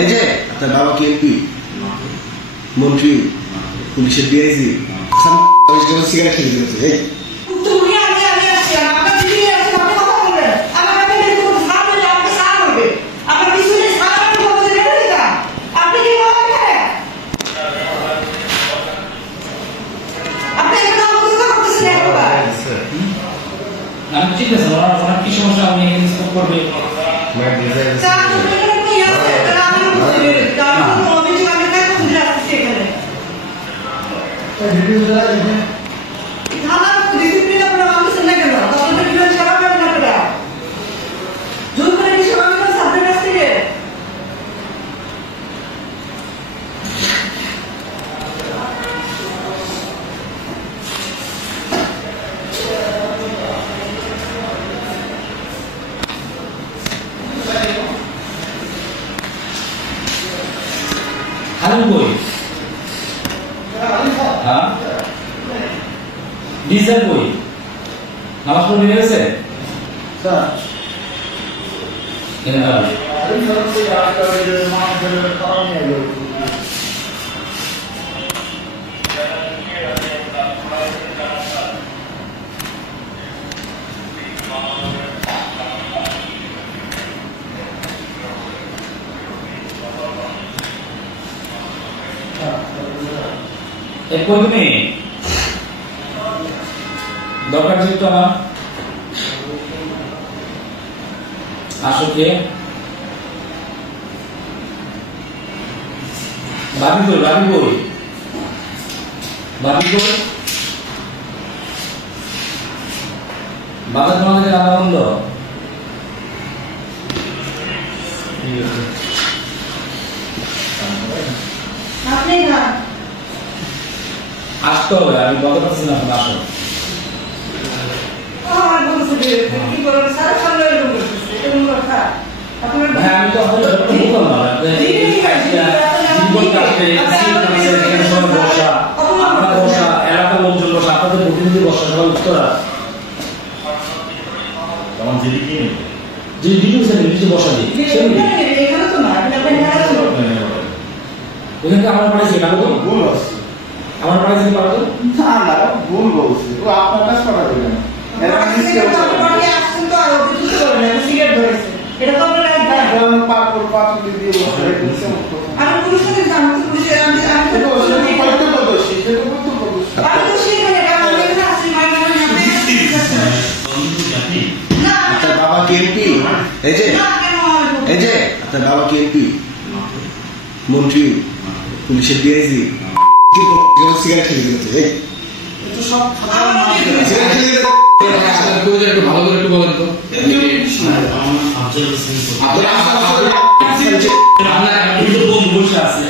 এই যে আপনার বাবা কি এমপি, মন্ত্রী, পুলিশের ডিআইজি, সিগারেট খেয়ে দিয়েছে। আমি ঠিক আছে, ওনার কি সমস্যা আমি এখানে স্টপ করবে। Halim boy, हाँ, डीजल boy, नमस्कार बोलिए वैसे, सर, ये ना, अभी सर से याद कर रहे हैं मां से काम नहीं है लोग, एक कोई नहीं, डॉक्टर जी तो हम आशुके, बाबी बोल, बाबा तुम्हारे क्या नाम लो? आपने कहा আসতে হবে, আমি বলতে পারছি না এখন আসো। আমার বলছে যে কি বলেন সারা সামনে এরকম করতেছে এরকম কথা আপনার ভাই আমি তো আসলে এটা বুঝলাম না জীবন কাটতে সিট কাটতে এখানে সবাই বসা, আপনার বসা, এলাকার লোকজন বসা, আপনাদের প্রতিনিধি বসা, সবাই উত্তরা तमाम जिले की যে ডিউটি নিচে বসা দিই এখানে তো না আপনি এখানে তো ওখানে আমার পাড়ায় এটা বলো भूल আছে আমার পাড়ায় যে পাড়া তো না না ভুল বলছি ও আপনার কাছে করা দিবেন এরা নিশ্চয় আপনি আসছেন তো আর কিছু করেন সিগারেট ধরেছে এটা তো আপনার রাইট না গ্রাম পাপ দিয়ে বসে রেখেছে আমি পুলিশকে জানতে পুলিশের আমি তো সেটা করতে বলছি সেটা করতে বলছি আমি তো সেখানে আমি এখানে আসি মাই না আপনার বাবা কি এমপি, এই যে আপনার বাবা কি এমপি, মন্ত্রী, পুলিশের ডিআইজি, সিগারেট খেয়ে দিয়েছে। তো সব সিগারেট খেয়ে দিয়েছে। একটু ভালো করে একটু বলেন তো আপনার বসে আছে